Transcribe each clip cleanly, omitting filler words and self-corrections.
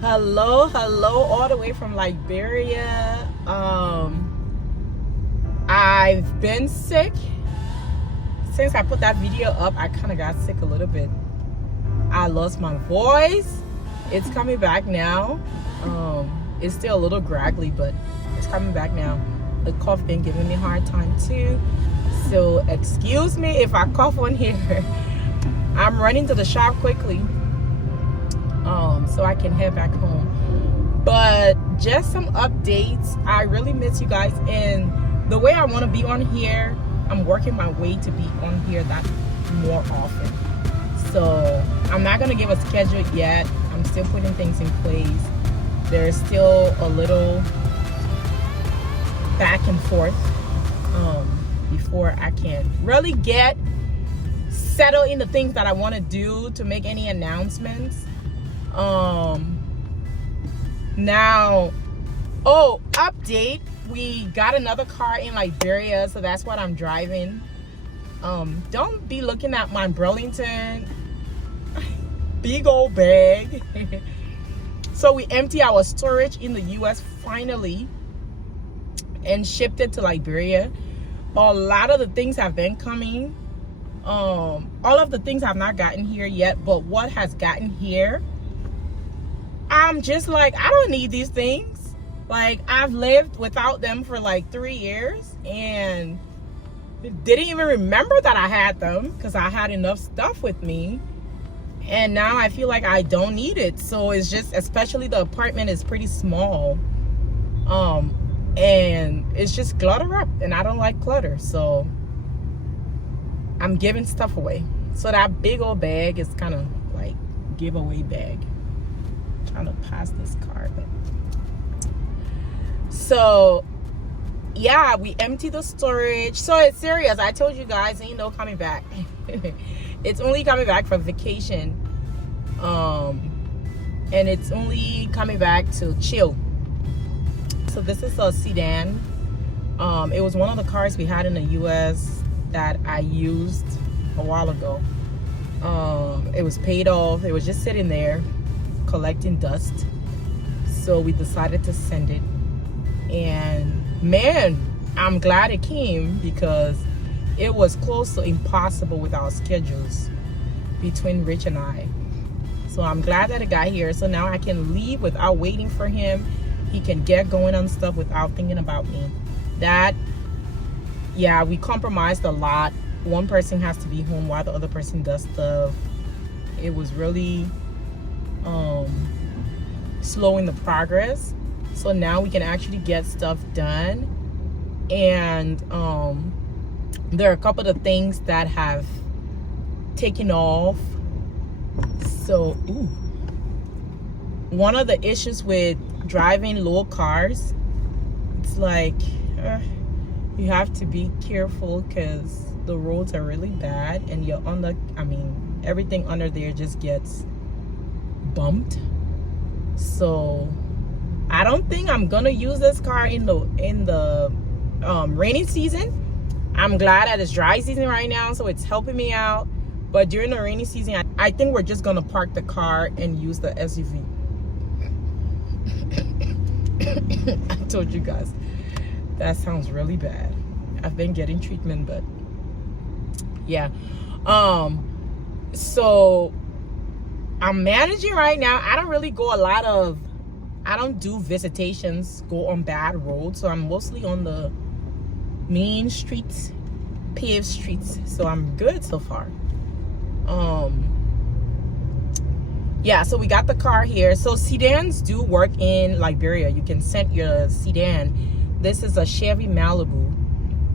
Hello, all the way from Liberia. I've been sick since I put that video up. I kind of got sick a little bit. I lost my voice. It's coming back now. It's still a little graggly, but it's coming back now. The cough been giving me a hard time too, so excuse me if I cough on here. I'm running to the shop quickly so I can head back home. But just some updates. I really miss you guys, and the way I want to be on here, I'm working my way to be on here that more often. So I'm not gonna give a schedule yet. I'm still putting things in place. There's still a little back and forth before I can really get settled in the things that I want to do to make any announcements. Now, update, we got another car in Liberia, so that's what I'm driving. Don't be looking at my Burlington big old bag. So we empty our storage in the US finally and shipped it to Liberia. A lot of the things have been coming. All of the things have not gotten here yet, but what has gotten here, I'm just like, I don't need these things. Like, I've lived without them for like 3 years and didn't even remember that I had them because I had enough stuff with me. And now I feel like I don't need it. So it's just, especially the apartment is pretty small. And it's just clutter up, and I don't like clutter. So I'm giving stuff away. So that big old bag is kind of like giveaway bag. I'm trying to pass this car. So yeah, we empty the storage. So it's serious. I told you guys, ain't no coming back. It's only coming back for vacation. And it's only coming back to chill. So this is a sedan. It was one of the cars we had in the US that I used a while ago. It was paid off. It was just sitting there collecting dust. So we decided to send it. And man, I'm glad it came because it was close to impossible with our schedules between Rich and I. So I'm glad that it got here. So now I can leave without waiting for him. He can get going on stuff without thinking about me. Yeah, we compromised a lot. One person has to be home while the other person does stuff. It was really slowing the progress. So now we can actually get stuff done. And there are a couple of things that have taken off. So, one of the issues with driving little cars, it's like you have to be careful because the roads are really bad, and you're on the, everything under there just gets bumped. So I don't think I'm gonna use this car in the rainy season. I'm glad that it's dry season right now, so it's helping me out. But during the rainy season, I think we're just gonna park the car and use the SUV. I told you guys, that sounds really bad. I've been getting treatment, but yeah. So I'm managing right now. I don't really go I don't do visitations, go on bad roads. So I'm mostly on the main streets, paved streets. So I'm good so far. Yeah, so we got the car here. So sedans do work in Liberia. You can send your sedan. This is a Chevy Malibu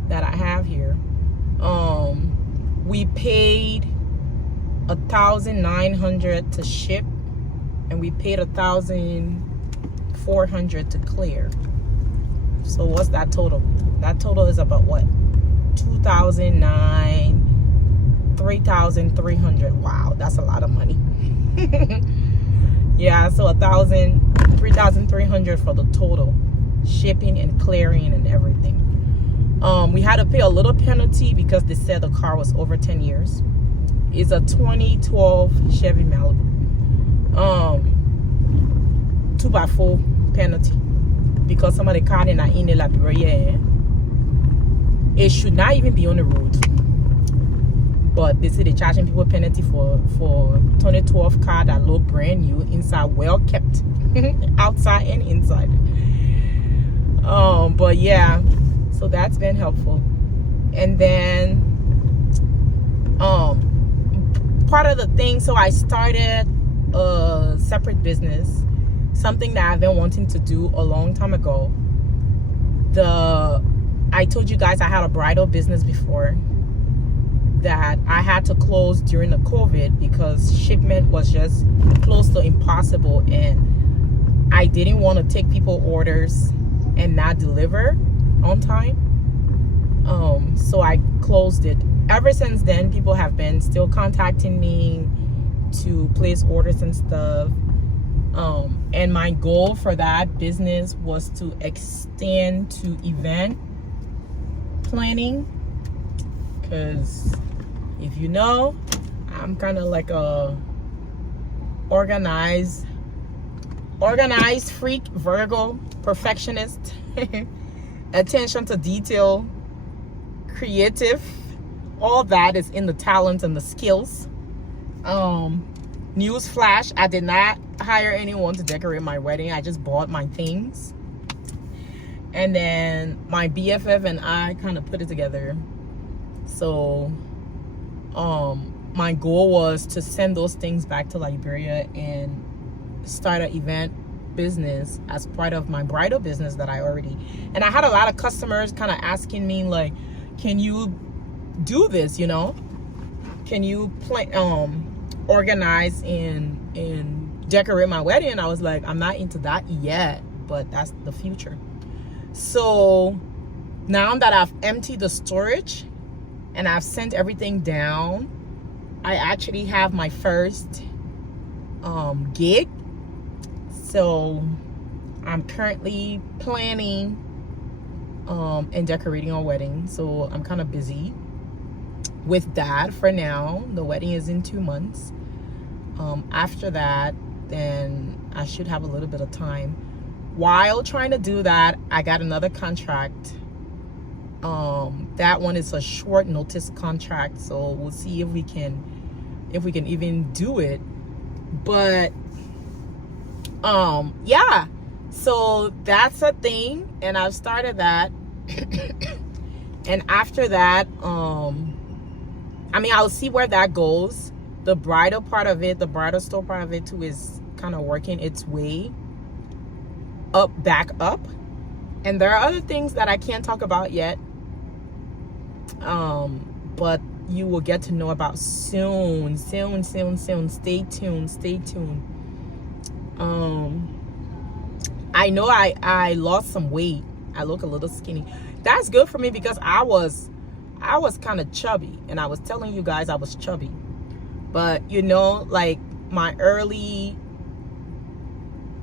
that I have here. We paid $1,900 to ship, and we paid $1,400 to clear. So what's that total? That total is about what? $3,300. Wow, that's a lot of money. Yeah, so $3,300 for the total shipping and clearing and everything. We had to pay a little penalty because they said the car was over 10 years. It's a 2012 Chevy Malibu. 2x4 penalty because some of the car in the Liberia, it should not even be on the road. But they say they're charging people penalty for 2012 car that look brand new, inside well kept, outside and inside. But yeah, so that's been helpful. And then part of the thing, so I started a separate business, something that I've been wanting to do a long time ago. I told you guys I had a bridal business before that I had to close during the COVID because shipment was just close to impossible, and I didn't want to take people orders and not deliver on time. So I closed it. Ever since then, people have been still contacting me to place orders and stuff. And my goal for that business was to extend to event planning, because if you know, I'm kind of like a organized freak, Virgo, perfectionist, attention to detail, creative. All that is in the talents and the skills. News flash, I did not hire anyone to decorate my wedding. I just bought my things, and then my BFF and I kind of put it together. So my goal was to send those things back to Liberia and start an event business as part of my bridal business that I already, and I had a lot of customers kind of asking me like, can you do this, you know, can you organize and decorate my wedding? And I was like, I'm not into that yet, but that's the future. So now that I've emptied the storage and I've sent everything down, I actually have my first gig. So I'm currently planning and decorating a wedding, so I'm kind of busy with that for now. The wedding is in 2 months. After that, then I should have a little bit of time. While trying to do that, I got another contract. That one is a short notice contract, so we'll see if we can even do it. But yeah, so that's a thing, and I've started that. And after that, I mean, I'll see where that goes. The bridal part of it, the bridal store part of it too, is kind of working its way back up. And there are other things that I can't talk about yet, but you will get to know about soon. Stay tuned. I know I lost some weight. I look a little skinny. That's good for me because I was kind of chubby, and I was telling you guys I was chubby. But you know, like my early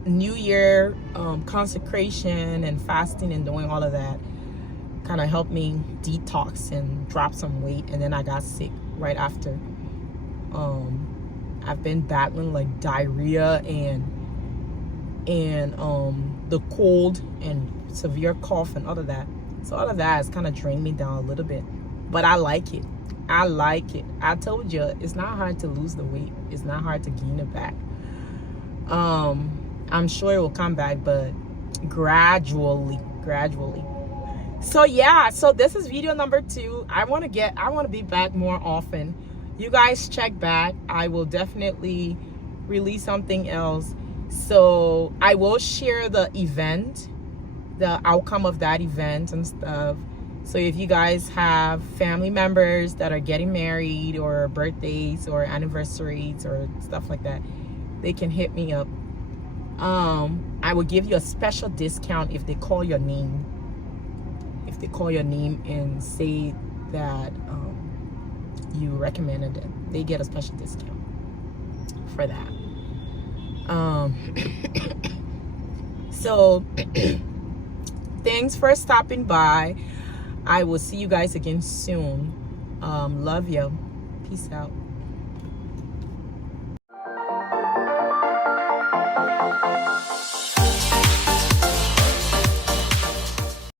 New Year consecration and fasting and doing all of that kind of helped me detox and drop some weight. And then I got sick right after. I've been battling like diarrhea and the cold and severe cough and all of that. So all of that has kind of drained me down a little bit, but I like it. I told you, it's not hard to lose the weight. It's not hard to gain it back. I'm sure it will come back, but gradually. So yeah, so this is video number 2. I want to be back more often. You guys check back. I will definitely release something else. So I will share the event, the outcome of that event and stuff. So if you guys have family members that are getting married, or birthdays or anniversaries or stuff like that, they can hit me up. I will give you a special discount if they call your name. If they call your name and say that you recommended it, they get a special discount for that. So thanks for stopping by. I will see you guys again soon. Love you. Peace out.